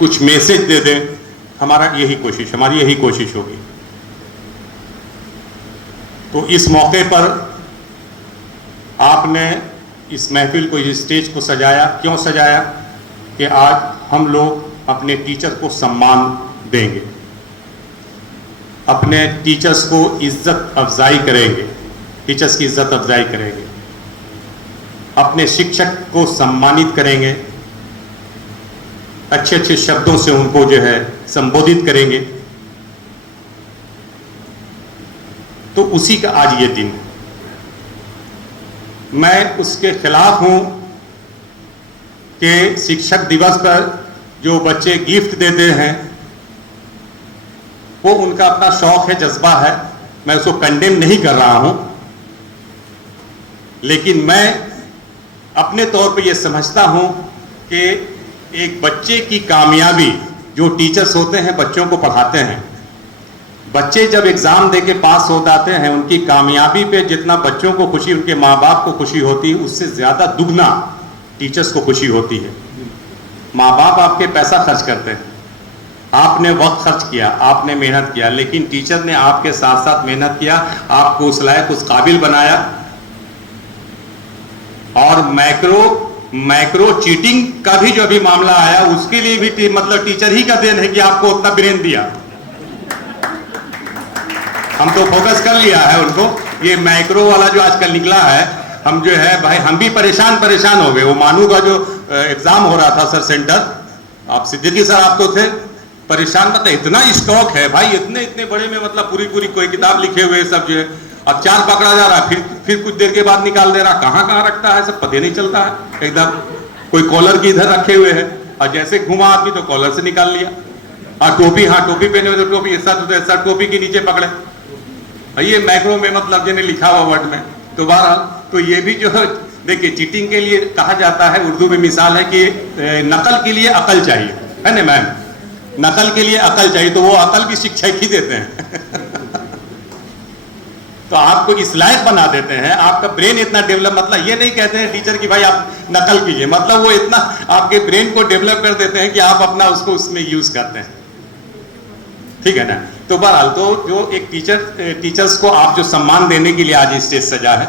कुछ मैसेज दे दें, हमारी यही कोशिश होगी। तो इस मौके पर आपने इस महफिल को, इस स्टेज को सजाया, क्यों सजाया कि आज हम लोग अपने टीचर को सम्मान देंगे, अपने टीचर्स को इज्जत अफजाई करेंगे, टीचर्स की इज्जत अफजाई करेंगे, अपने शिक्षक को सम्मानित करेंगे, अच्छे अच्छे शब्दों से उनको जो है संबोधित करेंगे। तो उसी का आज ये दिन है। मैं उसके खिलाफ हूं कि शिक्षक दिवस पर जो बच्चे गिफ्ट देते हैं वो उनका अपना शौक है, जज्बा है, मैं उसको कंडेम नहीं कर रहा हूं, लेकिन मैं अपने तौर पे ये समझता हूं कि एक बच्चे की कामयाबी, जो टीचर्स होते हैं बच्चों को पढ़ाते हैं, बच्चे जब एग्जाम देके पास हो जाते हैं, उनकी कामयाबी पे जितना बच्चों को खुशी, उनके माँ बाप को खुशी होती है, उससे ज्यादा दुगना टीचर्स को खुशी होती है। माँ बाप आपके पैसा खर्च करते हैं, आपने वक्त खर्च किया, आपने मेहनत किया, लेकिन टीचर ने आपके साथ साथ मेहनत किया, आपको उस लायक, उस काबिल बनाया। और मैक्रो चीटिंग का भी जो अभी मामला आया, उसके लिए भी मतलब टीचर ही का देन है कि आपको उतना ब्रेन दिया। हम तो फोकस कर लिया है उनको, ये मैक्रो वाला जो आजकल निकला है, हम जो है भाई हम भी परेशान हो गए। वो मानू का जो एग्जाम हो रहा था सर सेंटर, आप सिद्दीकी सर आप तो थे परेशान, मतलब इतना स्टॉक है भाई, इतने बड़े में मतलब पूरी कोई किताब लिखे हुए सब जो है, अब 4 पकड़ा जा रहा है, फिर कुछ देर के बाद निकाल दे रहा, कहाँ रखता है सब पता नहीं चलता है एकदम। कोई कॉलर की इधर रखे हुए है और जैसे घुमा आदमी तो कॉलर से निकाल लिया, और टोपी, हाँ टोपी पहने हुए तो टोपी ऐसा टोपी के नीचे पकड़े, ये मैक्रो में मतलब जिन्हें लिखा हुआ वर्ड में। तो बहरहाल तो ये भी जो देखिए चीटिंग के लिए कहा जाता है, उर्दू में मिसाल है कि नकल के लिए अकल चाहिए, है ना मैम, नकल के लिए अकल चाहिए, तो वो अकल भी शिक्षक ही देते हैं तो आपको इस लायक बना देते हैं, आपका ब्रेन इतना डेवलप, मतलब ये नहीं कहते हैं टीचर की भाई आप नकल कीजिए, मतलब वो इतना आपके ब्रेन को डेवलप कर देते हैं कि आप अपना उसको उसमें यूज करते हैं, ठीक है ना। तो बहरहाल तो जो एक टीचर्स को आप जो सम्मान देने के लिए आज स्टेज सजा है,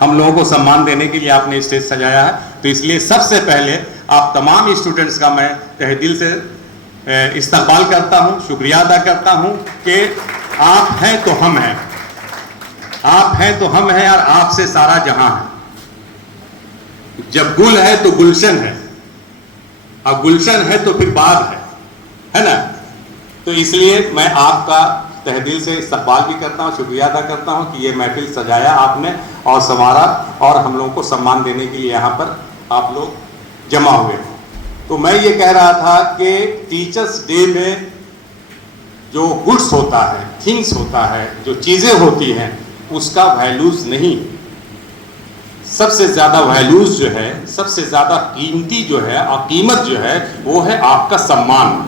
हम लोगों को सम्मान देने के लिए आपने स्टेज सजाया है, तो इसलिए सबसे पहले आप तमाम स्टूडेंट्स का मैं तहे दिल से इस्तकबाल करता हूं, शुक्रिया अदा करता हूं कि आप हैं तो हम हैं, आप हैं तो हम हैं, और आपसे सारा जहां है। जब गुल है तो गुलशन है, और गुलशन है तो फिर बाग है ना। तो इसलिए मैं आपका तहे दिल से इस्तकबाल भी करता हूं, शुक्रिया अदा करता हूं कि ये महफिल सजाया आपने और संवारा, और हम लोगों को सम्मान देने के लिए यहाँ पर आप लोग जमा हुए। तो मैं ये कह रहा था कि टीचर्स डे में जो गुड्स होता है, थिंग्स होता है, जो चीज़ें होती हैं, उसका वैल्यूज नहीं, सबसे ज़्यादा वैल्यूज जो है, सबसे ज़्यादा कीमती जो है और कीमत जो है, वो है आपका सम्मान।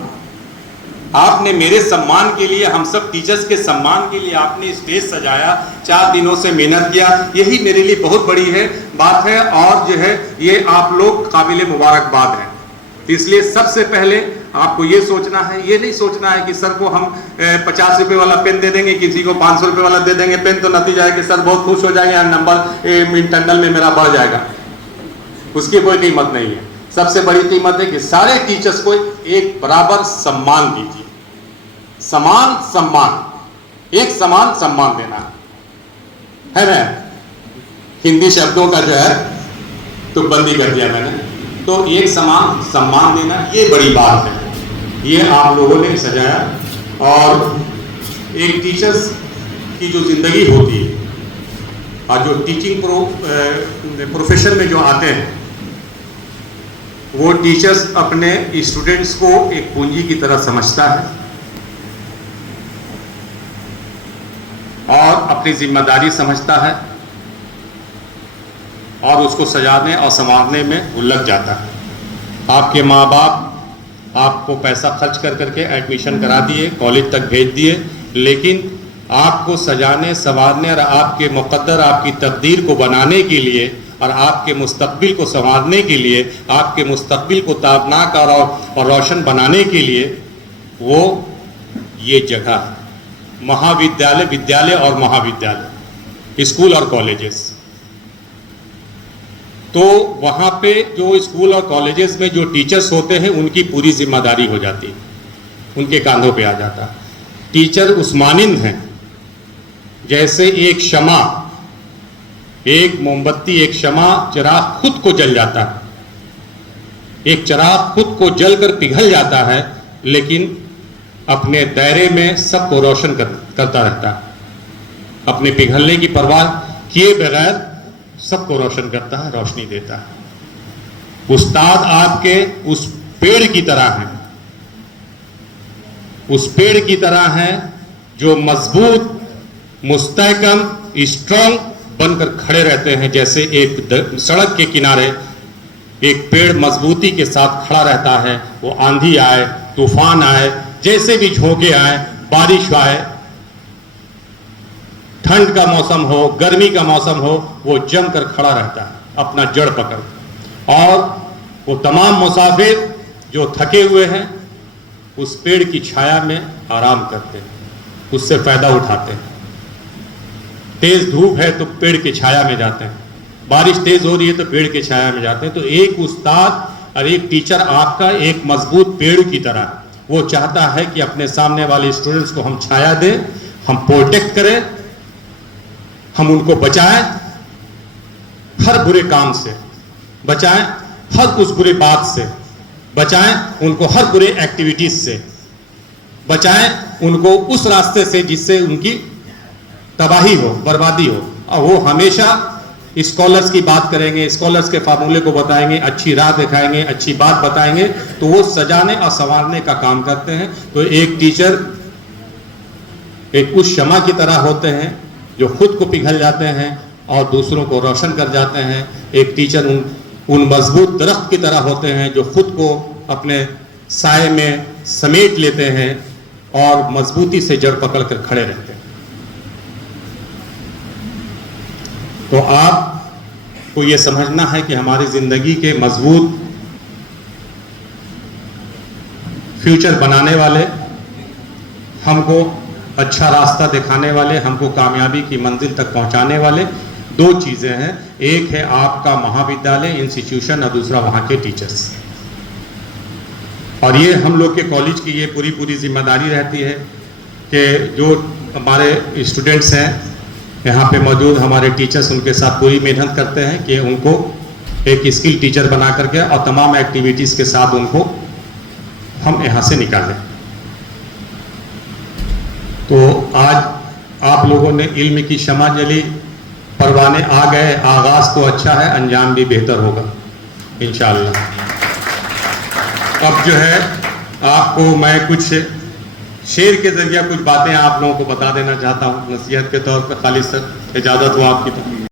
आपने मेरे सम्मान के लिए, हम सब टीचर्स के सम्मान के लिए आपने स्टेज सजाया, 4 दिनों से मेहनत किया, यही मेरे लिए बहुत बड़ी बात है, और जो है ये आप लोग काबिल मुबारकबाद हैं। इसलिए सबसे पहले आपको ये सोचना है, ये नहीं सोचना है कि सर को हम 50 रुपए वाला पेन दे देंगे, किसी को 500 रुपए वाला दे देंगे पेन, तो नतीजा है कि सर बहुत खुश हो जाएंगे और नंबर इंटरनल में मेरा बढ़ जाएगा। उसकी कोई कीमत नहीं है। सबसे बड़ी कीमत है कि सारे टीचर्स को एक बराबर सम्मान दीजिए, समान सम्मान, एक समान सम्मान देना है ना। हिंदी शब्दों का जो है तो बंदी कर दिया मैंने, तो एक समान सम्मान देना, ये बड़ी बात है, ये आप लोगों ने सजाया। और एक टीचर्स की जो जिंदगी होती है, और जो टीचिंग प्रोफेशन में जो आते हैं, वो टीचर्स अपने स्टूडेंट्स को एक पूंजी की तरह समझता है और अपनी जिम्मेदारी समझता है, और उसको सजाने और संवारने में वो लग जाता है। आपके माँ बाप आपको पैसा खर्च कर करके एडमिशन करा दिए, कॉलेज तक भेज दिए, लेकिन आपको सजाने, संवारने और आपके मुकद्दर, आपकी तकदीर को बनाने के लिए और आपके मुस्तकबिल को संवारने के लिए, आपके मुस्तकबिल को ताबनाक और रोशन बनाने के लिए वो ये जगह, महाविद्यालय, विद्यालय और महाविद्यालय, स्कूल और कॉलेजेस। तो वहाँ पे जो स्कूल और कॉलेजेस में जो टीचर्स होते हैं उनकी पूरी जिम्मेदारी हो जाती है, उनके कांधों पे आ जाता है। टीचर उस मानिंद हैं जैसे एक शमा, एक मोमबत्ती, एक शमा, चिराग खुद को जल जाता है, एक चिराग खुद को जलकर पिघल जाता है, लेकिन अपने दायरे में सबको रोशन करता रहता है। अपने पिघलने की परवाह किए बगैर सबको रोशन करता है, रोशनी देता है। उस्ताद आपके उस पेड़ की तरह हैं, उस पेड़ की तरह हैं जो मजबूत, मुस्तहकम, स्ट्रांग बनकर खड़े रहते हैं। जैसे एक सड़क के किनारे एक पेड़ मजबूती के साथ खड़ा रहता है, वो आंधी आए, तूफान आए, जैसे भी झोंके आए, बारिश आए, ठंड का मौसम हो, गर्मी का मौसम हो, वो जमकर खड़ा रहता है अपना जड़ पकड़। और वो तमाम मुसाफिर जो थके हुए हैं उस पेड़ की छाया में आराम करते हैं, उससे फायदा उठाते हैं। तेज धूप है तो पेड़ की छाया में जाते हैं, बारिश तेज हो रही है तो पेड़ की छाया में जाते हैं। तो एक उस्ताद और एक टीचर आपका एक मजबूत पेड़ की तरह, वो चाहता है कि अपने सामने वाले स्टूडेंट्स को हम छाया दें, हम प्रोटेक्ट करें, हम उनको बचाएं हर बुरे काम से, बचाएं हर उस बुरे बात से, बचाएं उनको हर बुरे एक्टिविटीज से, बचाएं उनको उस रास्ते से जिससे उनकी तबाही हो, बर्बादी हो। और वो हमेशा स्कॉलर्स की बात करेंगे, स्कॉलर्स के फार्मूले को बताएंगे, अच्छी राह दिखाएंगे, अच्छी बात बताएंगे, तो वो सजाने और संवारने का काम करते हैं। तो एक टीचर एक उस शमा की तरह होते हैं जो खुद को पिघल जाते हैं और दूसरों को रोशन कर जाते हैं। एक टीचर उन मजबूत दरख्त की तरह होते हैं जो खुद को अपने साए में समेट लेते हैं और मजबूती से जड़ पकड़कर खड़े रहते हैं। तो आपको ये समझना है कि हमारी जिंदगी के मजबूत फ्यूचर बनाने वाले, हमको अच्छा रास्ता दिखाने वाले, हमको कामयाबी की मंजिल तक पहुंचाने वाले दो चीज़ें हैं। एक है आपका महाविद्यालय, इंस्टीट्यूशन, और दूसरा वहाँ के टीचर्स। और ये हम लोग के कॉलेज की ये पूरी जिम्मेदारी रहती है कि जो हमारे स्टूडेंट्स हैं यहाँ पे मौजूद, हमारे टीचर्स उनके साथ पूरी मेहनत करते हैं कि उनको एक स्किल टीचर बना करके और तमाम एक्टिविटीज़ के साथ उनको हम यहाँ से निकालें। तो आज आप लोगों ने इल्म की शमा जली, परवाने आ गए, आगाज़ तो अच्छा है, अंजाम भी बेहतर होगा इंशाअल्लाह। अब जो है आपको मैं कुछ शेर के ज़रिए कुछ बातें आप लोगों को बता देना चाहता हूँ, नसीहत के तौर पर। खालिद सर, इजाज़त हो आपकी तो।